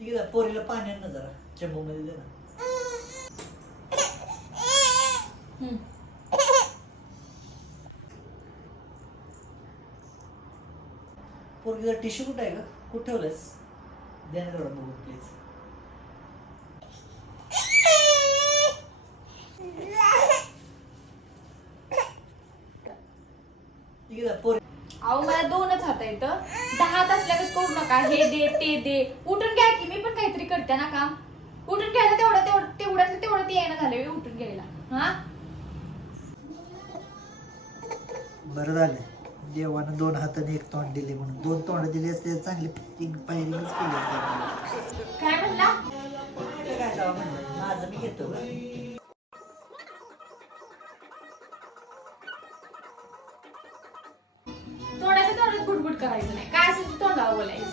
आहे पोरीला पाणी आण ना जरा चंबू मध्ये दे ना. हम्म. पोरगीचा टिश्यू कुठं आहे का कुठं ठेवलंयस? दे ना थोडं बघू प्लीज आहे पोरी. अहो मला दोनच हात आहेत दहा हात असल्यागत करू नका. हे दे ते दे. उठून करते ना काम? उठून घ्यायला तेवढं तेवढं तेवढ्यातलं तेवढं ते येणं झालं उठून गेलेला हा? बरं झालं. देवानं दोन हाताने एक तोंड दिले म्हणून. दोन तोंड दिले असते चांगले फिटिंग पायरिंगच काय म्हणला? काय माझं मी घेतो तोंडाच्या तोंडात गुडगुड करायचं नाही. काय असेल तोंडावर बोलायचं.